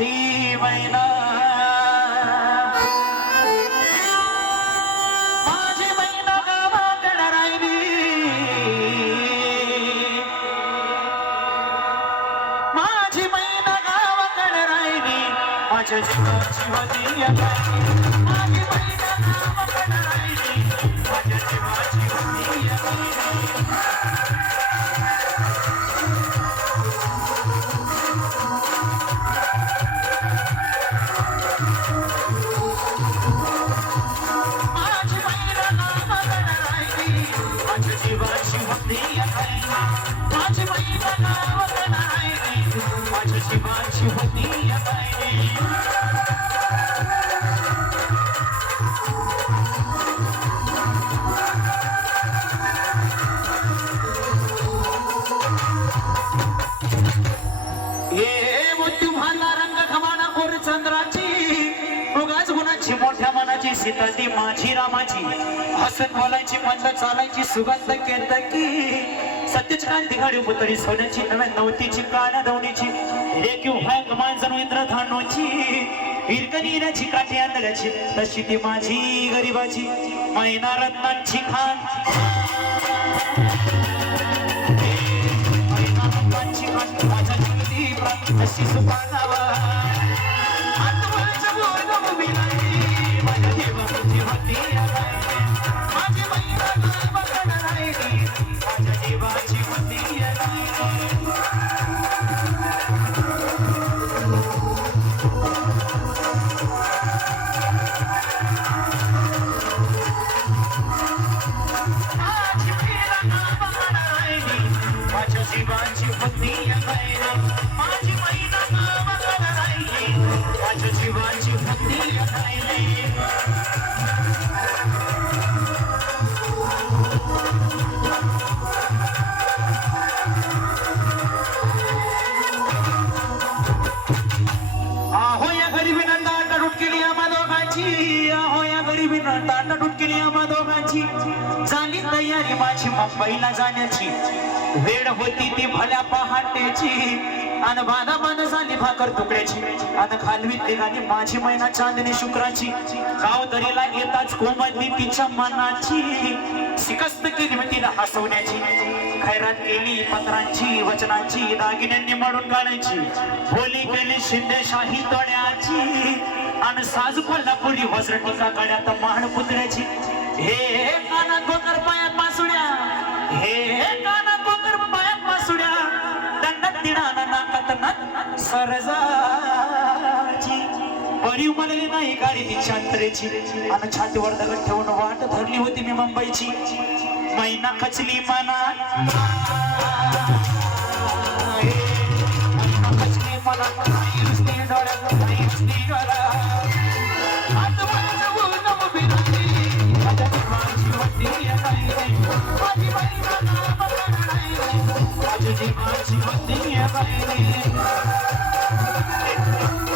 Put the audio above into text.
माझी मैना माझी मैना गावाकडे राहिली. माझी मैना गावाकडे राहिली. माझ्या जीवाची होती माझी मैना गावाकडे राहिली. माझ्या जीवाची होती मोठ्या मनाची सीताती माझी रामाची. हसत बोलायची मंद चालायची सुगंध केतकी सत्यच क्रांती दिघाडी पुतळी सोन्याची नव्या नवतीची काना दवणीची. रेखीव हाय कमान जणू इंद्रधानोची हिरकणीराची काठी आंधळ्याची तशी ती माझी गरीबाची. मैना रत्नांची खान. मैना रत्नांची खान माझ्या जीवनी तशी अशी गरिबीनं ताटाटूट केली आम्हा दोघांची तयारी माझी मुंबईला जाण्याची. वेळ होती ती भल्या पहाटेची. आणि बानाबान झाली भाकर तुकड्याची. आणि खालवीत निघाली माझी महिना चांदणी शुक्राची. गाव दरीला येताच कोमडली तिच्या मनाची. शिकस्त केली मी तिला हसवण्याची. खैरात केली पत्रांची वचनांची दागिन्यांनी म्हणून गाण्याची बोली केली शिंदेशाही तोड्याची. आणि साज कोल्हापुरी वज्रटिका गळ्यात महान पुतळ्याची हे काना कोकर पायात पासुड्या हे काना कोकर पायात पासुड्या दंडात तिडाना नाकात नाक सरजाची. बरी उमलली नाही गाडी ती छात्रेची. आणि छातीवर दगड ठेवून वाट धरली होती मी मुंबईची. मैना खचली मना. मैना खचली मना. डोळ्यात Thank you.